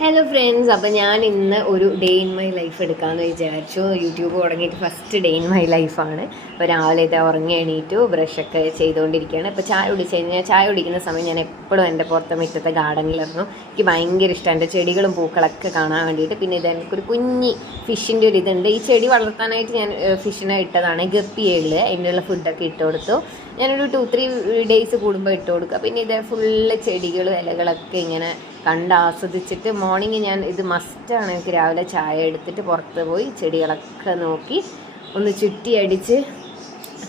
Hello friends അപ്പോൾ ഞാൻ ഇന്ന് ഒരു ഡേ ഇൻ മൈ ലൈഫ് എടുക്കാമെന്ന് വിചാരിച്ചു. യൂട്യൂബ് തുടങ്ങിയിട്ട് ഫസ്റ്റ് ഡേ ഇൻ മൈ ലൈഫാണ് അപ്പോൾ രാവിലെ ഇതാ ഉറങ്ങി എണീറ്റു ബ്രഷൊക്കെ ചെയ്തുകൊണ്ടിരിക്കുകയാണ്. ഇപ്പോൾ ചായ കുടിച്ച് കഴിഞ്ഞാൽ ചായ കുടിക്കുന്ന സമയം ഞാൻ എപ്പോഴും എന്റെ പുറത്തെ മുറ്റത്തെ ഗാർഡനിലിറങ്ങും എനിക്ക് ഭയങ്കര ഇഷ്ടമാണ് എന്റെ ചെടികളും പൂക്കളൊക്കെ കാണാൻ വേണ്ടിയിട്ട്. പിന്നെ ഇത് എനിക്കൊരു കുഞ്ഞി ഫിഷിന്റെ ഒരു ഇതുണ്ട്. ഈ ചെടി വളർത്താനായിട്ട് ഞാൻ ഫിഷിനെ ഇട്ടതാണ്. ഗപ്പിയേളിൽ അതിനുള്ള ഫുഡൊക്കെ ഇട്ട് കൊടുത്തു. ഞാനൊരു ടു ത്രീ ഡേയ്സ് കൂടുമ്പോൾ ഇട്ട് കൊടുക്കുക. പിന്നെ ഇത് ഫുള്ള് ചെടികളും ഇലകളൊക്കെ ഇങ്ങനെ കണ്ട് ആസ്വദിച്ചിട്ട് മോർണിംഗ് ഞാൻ ഇത് മസ്റ്റാണ് എനിക്ക് രാവിലെ ചായ എടുത്തിട്ട് പുറത്ത് പോയി ചെടികളൊക്കെ നോക്കി ഒന്ന് ചുറ്റി അടിച്ച്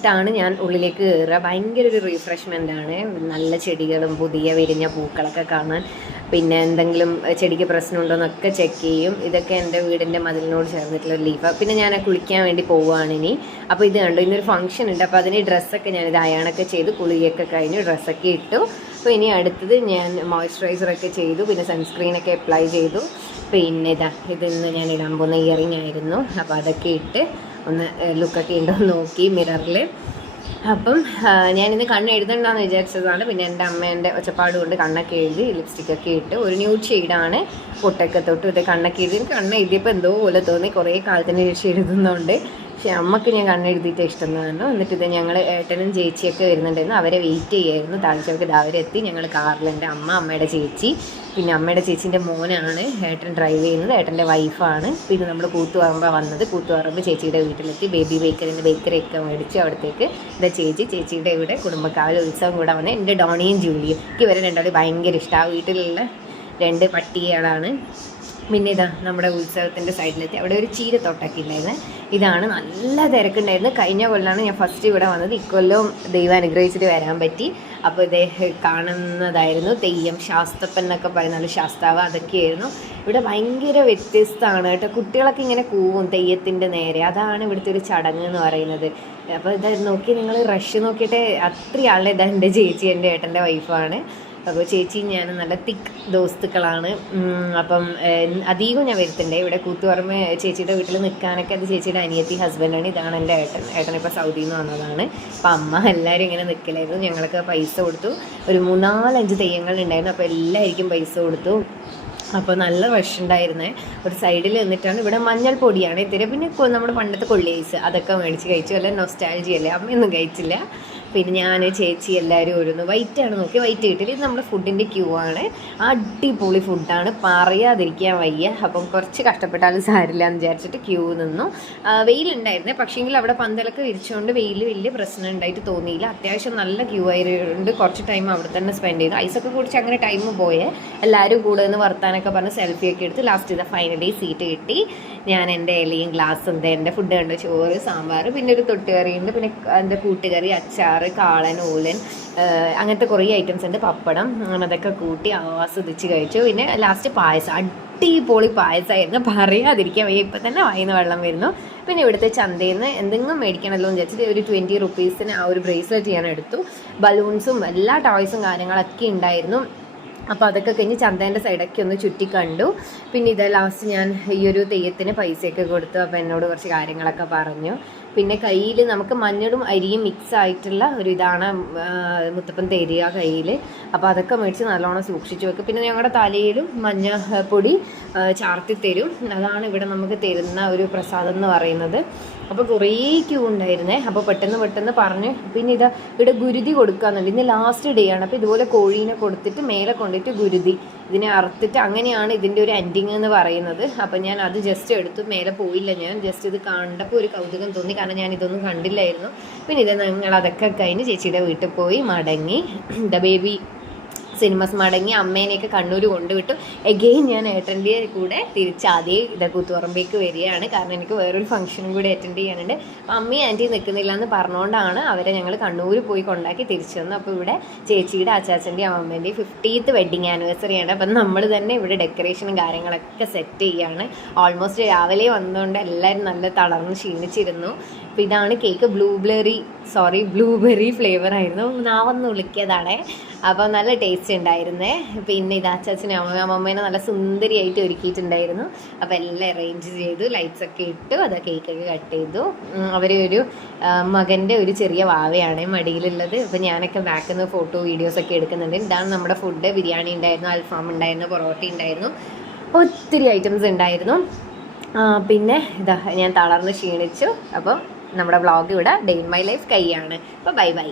ാണ് ഞാൻ ഉള്ളിലേക്ക് കയറുക ഭയങ്കര ഒരു റീഫ്രഷ്മെന്റ് ആണ്. നല്ല ചെടികളും പുതിയ വിരിഞ്ഞ പൂക്കളൊക്കെ കാണാൻ. പിന്നെ എന്തെങ്കിലും ചെടിക്ക് പ്രശ്നമുണ്ടോ എന്നൊക്കെ ചെക്ക് ചെയ്യും. ഇതൊക്കെ എന്റെ വീടിന്റെ മതിലിനോട് ചേർന്നിട്ടുള്ള ലീഫാണ് ലീഫ് പിന്നെ ഞാൻ കുളിക്കാൻ വേണ്ടി പോവുകയാണ് ഇനി. അപ്പോൾ ഇത് കണ്ടു ഇന്നൊരു ഫംഗ്ഷൻ ഉണ്ട്. അപ്പോൾ അതിന് ഡ്രസ്സൊക്കെ ഞാൻ ഇത് അയണൊക്കെ ചെയ്ത്. കുളിയൊക്കെ കഴിഞ്ഞു ഡ്രസ്സൊക്കെ ഇട്ടു. അപ്പോൾ ഇനി അടുത്തത് ഞാൻ മോയ്സ്ചറൈസറൊക്കെ ചെയ്തു. പിന്നെ സൺസ്ക്രീനൊക്കെ അപ്ലൈ ചെയ്തു. പിന്നെ ഇതാ ഇതിന്ന് ഞാൻ ഇടാൻ പോകുന്ന ഇയറിംഗ് ആയിരുന്നു. അപ്പോൾ അതൊക്കെ ഇട്ട് ഒന്ന് ലുക്കൊക്കെ ഉണ്ടോ നോക്കി മിററിൽ അപ്പം ഞാനിന്ന് കണ്ണ് എഴുതണ്ടെന്ന് വിചാരിച്ചതാണ്. പിന്നെ എന്റെ അമ്മേന്റെ ഒച്ചപ്പാട് കൊണ്ട് കണ്ണൊക്കെ എഴുതി ലിപ്സ്റ്റിക്കൊക്കെ ഇട്ട് ഒരു ന്യൂഡ് ഷെയ്ഡാണ് പൊട്ടൊക്കെ തൊട്ട് ഇത് കണ്ണൊക്കെ എഴുതി. കണ്ണ് എഴുതിയപ്പോൾ എന്തോ പോലെ തോന്നി. കുറേ കാലത്തിന് ശേഷം എഴുതുന്നുണ്ട്. പക്ഷേ അമ്മയ്ക്ക് ഞാൻ കണ്ണെഴുതിയിട്ട് ഇഷ്ടം തന്നെ എന്നിട്ട് ഇത് ഞങ്ങൾ ഏട്ടനും ചേച്ചിയൊക്കെ വരുന്നുണ്ടായിരുന്നു. അവരെ വെയിറ്റ് ചെയ്യായിരുന്നു. താഴ്ചവർക്ക് അവരെത്തി ഞങ്ങൾ കാറിൽ എന്റെ അമ്മ അമ്മയുടെ ചേച്ചി പിന്നെ അമ്മയുടെ ചേച്ചീന്റെ മോനാണ് ഏട്ടൻ ഡ്രൈവ് ചെയ്യുന്നത്. ഏട്ടന്റെ വൈഫാണ് പിന്നെ നമ്മൾ കൂത്തുപറമ്പ വന്നത്. കൂത്തുപറമ്പ് ചേച്ചിയുടെ വീട്ടിലെത്തി. ബേബി ബേക്കറിന്റെ ബേക്കറിയൊക്കെ മേടിച്ചു. അവിടത്തേക്ക് ഇതാ ചേച്ചി. ചേച്ചിയുടെ ഇവിടെ കുടുംബക്കാവിൽ ഉത്സവം കൂടെ വന്ന് എന്റെ ഡോണിയും ജൂലിയും. ഇവരെ രണ്ടാളും ഭയങ്കര ഇഷ്ടമാണ് ആ വീട്ടിലുള്ള രണ്ട് പട്ടികളാണ്. പിന്നെ ഇതാ നമ്മുടെ ഉത്സവത്തിന്റെ സൈഡിലെത്തി. അവിടെ ഒരു ചീരത്തോട്ടൊക്കെ ഉണ്ടായിരുന്നു ഇതാണ് നല്ല തിരക്കുണ്ടായിരുന്നു. കഴിഞ്ഞ കൊല്ലമാണ് ഞാൻ ഫസ്റ്റ് ഇവിടെ വന്നത്. ഇക്കൊല്ലവും ദൈവം അനുഗ്രഹിച്ചിട്ട് വരാൻ പറ്റി. അപ്പോൾ ഇതേ കാണുന്നതായിരുന്നു തെയ്യം ശാസ്തപ്പൻ എന്നൊക്കെ പറയുന്നത് ശാസ്താവ് അതൊക്കെയായിരുന്നു. ഇവിടെ ഭയങ്കര വ്യത്യസ്തമാണ് കേട്ടോ. കുട്ടികളൊക്കെ ഇങ്ങനെ കൂവും തെയ്യത്തിന്റെ നേരെ. അതാണ് ഇവിടുത്തെ ഒരു ചടങ്ങ് എന്ന് പറയുന്നത്. അപ്പോൾ ഇതാ നോക്കി നിങ്ങൾ റഷ് നോക്കിയിട്ട് അത്രയും ആളെ ഇതാ എന്റെ ചേച്ചി എന്റെ ഏട്ടന്റെ വൈഫാണ് അപ്പോൾ ചേച്ചി ഞാൻ നല്ല തിക്ക് ദോസ്തുക്കളാണ്. അപ്പം അധികം ഞാൻ വരുത്തുണ്ട്. ഇവിടെ കൂത്തുപറമ്പ് ചേച്ചിയുടെ വീട്ടിൽ നിൽക്കാനൊക്കെ അത് ചേച്ചിയുടെ അനിയത്തി ഹസ്ബൻഡാണ് ഇതാണ് എന്റെ ഏട്ടൻ. ഏട്ടൻ ഇപ്പോൾ സൗദിയിൽ നിന്ന് വന്നതാണ്. അപ്പം അമ്മ എല്ലാവരും ഇങ്ങനെ നിൽക്കലായിരുന്നു. ഞങ്ങൾക്ക് പൈസ കൊടുത്തു. ഒരു മൂന്നാലഞ്ച് തെയ്യങ്ങൾ ഉണ്ടായിരുന്നു. അപ്പോൾ എല്ലാവർക്കും പൈസ കൊടുത്തു. അപ്പോൾ നല്ല റഷ് ഉണ്ടായിരുന്നേ. ഒരു സൈഡിൽ നിന്നിട്ടാണ്. ഇവിടെ മഞ്ഞൾ പൊടിയാണ്. ഇതിന് പിന്നെ നമ്മുടെ പണ്ടത്തെ കൊള്ളി ഐസ് അതൊക്കെ മേടിച്ച് കഴിച്ചു. അല്ല നൊസ്റ്റാൾജി അല്ലേ? അമ്മയൊന്നും കഴിച്ചില്ല. പിന്നെ ഞാൻ ചേച്ചി എല്ലാവരും വൈറ്റ് ആണ് നോക്കി വൈറ്റ് കിട്ടില്ല. ഇത് നമ്മുടെ ഫുഡിന്റെ ക്യൂ ആണ്. അടിപൊളി ഫുഡാണ് പറയാതിരിക്കാൻ വയ്യ. അപ്പം കുറച്ച് കഷ്ടപ്പെട്ടാലും സാരില്ല എന്ന് വിചാരിച്ചിട്ട് ക്യൂ നിന്നു. വെയിലുണ്ടായിരുന്നേ. പക്ഷേങ്കിൽ അവിടെ പന്തലൊക്കെ വിരിച്ചുകൊണ്ട് വെയിൽ വലിയ പ്രശ്നം ഉണ്ടായിട്ട് തോന്നിയില്ല. അത്യാവശ്യം നല്ല ക്യൂ ആയതുകൊണ്ട് കുറച്ച് ടൈം അവിടെ തന്നെ സ്പെൻഡ് ചെയ്തു. ഐസൊക്കെ കുടിച്ച് അങ്ങനെ ടൈം പോയേ. എല്ലാവരും കൂടെ നിന്ന് വർത്താനൊക്കെ പറഞ്ഞ് സെൽഫിയൊക്കെ എടുത്ത് ലാസ്റ്റ് ഇതാ ഫൈനലി സീറ്റ് കിട്ടി. ഞാൻ എന്റെ ഇലയും ഗ്ലാസ്സും എന്റെ ഫുഡ് ഉണ്ട് ചോറ് സാമ്പാർ പിന്നെ ഒരു തൊട്ടുകറിയുണ്ട്. പിന്നെ എന്റെ കൂട്ടുകറി അച്ചാർ കാളൻ ഓലൻ അങ്ങനത്തെ കുറേ ഐറ്റംസ് ഉണ്ട്. പപ്പടം അതൊക്കെ കൂട്ടി ആസ്വദിച്ച് കഴിച്ചു. പിന്നെ ലാസ്റ്റ് പായസം. അടിപൊളി പായസമായിരുന്നു പറയാതിരിക്കാൻ വയ്യ. ഇപ്പം തന്നെ വായിന്ന് വെള്ളം വരുന്നു. പിന്നെ ഇവിടുത്തെ ചന്തയിൽ നിന്ന് എന്തെങ്കിലും മേടിക്കണമല്ലോ എന്ന് വെച്ചിട്ട് ഒരു ട്വന്റി റുപ്പീസിന് ആ ഒരു ബ്രേസ്ലെറ്റ് ഞാൻ എടുത്തു. ബലൂൺസും എല്ലാ ടോയ്സും കാര്യങ്ങളൊക്കെ ഉണ്ടായിരുന്നു. അപ്പോൾ അതൊക്കെ കഴിഞ്ഞ് ചന്തേന്റെ സൈഡൊക്കെ ഒന്ന് ചുറ്റി കണ്ടു. പിന്നെ ഇത് ലാസ്റ്റ് ഞാൻ ഈ ഒരു തെയ്യത്തിന് പൈസയൊക്കെ കൊടുത്തു. അപ്പോൾ എന്നോട് കുറച്ച് കാര്യങ്ങളൊക്കെ പറഞ്ഞു. പിന്നെ കയ്യിൽ നമുക്ക് മഞ്ഞളും അരിയും മിക്സ് ആയിട്ടുള്ള ഒരു ഇതാണ് മുത്തപ്പൻ തരിക കയ്യിൽ അപ്പോൾ അതൊക്കെ മേടിച്ച് നല്ലോണം സൂക്ഷിച്ചു വെക്കും. പിന്നെ ഞങ്ങളുടെ തലയിലും മഞ്ഞ പൊടി ചാർത്തി തരും. അതാണ് ഇവിടെ നമുക്ക് തരുന്ന ഒരു പ്രസാദം എന്ന് പറയുന്നത്. അപ്പോൾ കുറേ ക്യൂ ഉണ്ടായിരുന്നേ. അപ്പോൾ പെട്ടെന്ന് പെട്ടെന്ന് പറഞ്ഞു പിന്നെ ഇതാ ഇവിടെ ഗുരുതി കൊടുക്കാന്നുണ്ട്. ഇന്ന് ലാസ്റ്റ് ഡേ ആണ്. അപ്പോൾ ഇതുപോലെ കോഴീനെ കൊടുത്തിട്ട് മേലെ കൊണ്ടിട്ട് ഗുരുതി. ഇതിനെ അറുത്തിട്ട് അങ്ങനെയാണ് ഇതിന്റെ ഒരു എൻഡിങ് എന്ന് പറയുന്നത്. അപ്പോൾ ഞാൻ അത് ജസ്റ്റ് എടുത്തു. മേലെ പോയില്ല ഞാൻ. ജസ്റ്റ് ഇത് കണ്ടപ്പോൾ ഒരു കൗതുകം തോന്നി. കാരണം ഞാൻ ഇതൊന്നും കണ്ടില്ലായിരുന്നു. പിന്നെ ഇത് ഞങ്ങൾ അതൊക്കെ കഴിഞ്ഞ് ചേച്ചിയുടെ വീട്ടിൽ പോയി മടങ്ങി. ദ ബേബി സിനിമസ് മടങ്ങി അമ്മേനെയൊക്കെ കണ്ണൂർ കൊണ്ടുവിട്ടു. എഗെയിൻ ഞാൻ ഏട്ടന്റെ കൂടെ തിരിച്ച് അതേ കൂത്തുപറമ്പേക്ക് വരികയാണ്. കാരണം എനിക്ക് വേറൊരു ഫംഗ്ഷനും കൂടി അറ്റൻഡ് ചെയ്യാനുണ്ട്. അപ്പം അമ്മയും ആന്റി നിൽക്കുന്നില്ല എന്ന് പറഞ്ഞുകൊണ്ടാണ് അവരെ ഞങ്ങൾ കണ്ണൂർ പോയി കൊണ്ടാക്കി തിരിച്ചു വന്നു അപ്പോൾ ഇവിടെ ചേച്ചിയുടെ അച്ചാച്ചന്റെയും അമ്മേന്റെയും ഫിഫ്റ്റീത്ത് വെഡിങ് ആനിവേഴ്സറി ആണ്. അപ്പം നമ്മൾ തന്നെ ഇവിടെ ഡെക്കറേഷനും കാര്യങ്ങളൊക്കെ സെറ്റ് ചെയ്യുകയാണ് ഓൾമോസ്റ്റ് രാവിലെ വന്നതുകൊണ്ട് എല്ലാവരും നല്ല തളർന്ന് ക്ഷീണിച്ചിരുന്നു. അപ്പോൾ ഇതാണ് cake blueberry sorry blueberry flavour ആയിരുന്നു. നാവൊന്ന് വിളിക്കിയതാണ് അപ്പോൾ നല്ല ടേസ്റ്റ് ഉണ്ടായിരുന്നേ. പിന്നെ ഇത് അച്ചാച്ചനെ അമ്മമ്മേനെ നല്ല സുന്ദരിയായിട്ട് ഒരുക്കിയിട്ടുണ്ടായിരുന്നു. അപ്പോൾ എല്ലാം അറേഞ്ച് ചെയ്തു ലൈറ്റ്സ് ഒക്കെ ഇട്ടു അത് കേക്കൊക്കെ കട്ട് ചെയ്തു. അവർ ഒരു മകന്റെ ഒരു ചെറിയ വാവയാണ് മടിയിലുള്ളത്. അപ്പോൾ ഞാനൊക്കെ ബാക്കിൽ നിന്ന് ഫോട്ടോ വീഡിയോസ് ഒക്കെ എടുക്കുന്നുണ്ട്. ഇതാണ് നമ്മുടെ ഫുഡ് ബിരിയാണി ഉണ്ടായിരുന്നു അൽഫാം ഉണ്ടായിരുന്നു പൊറോട്ട ഉണ്ടായിരുന്നു. ഒത്തിരി ഐറ്റംസ് ഉണ്ടായിരുന്നു. പിന്നെ ഇതാ ഞാൻ തളർന്ന് ക്ഷീണിച്ചു. അപ്പം നമ്മുടെ വ്ളോഗ് ഇവിടെ ഡേ ഇൻ മൈ ലൈഫ് കൈയാണ്. അപ്പോൾ ബൈ ബൈ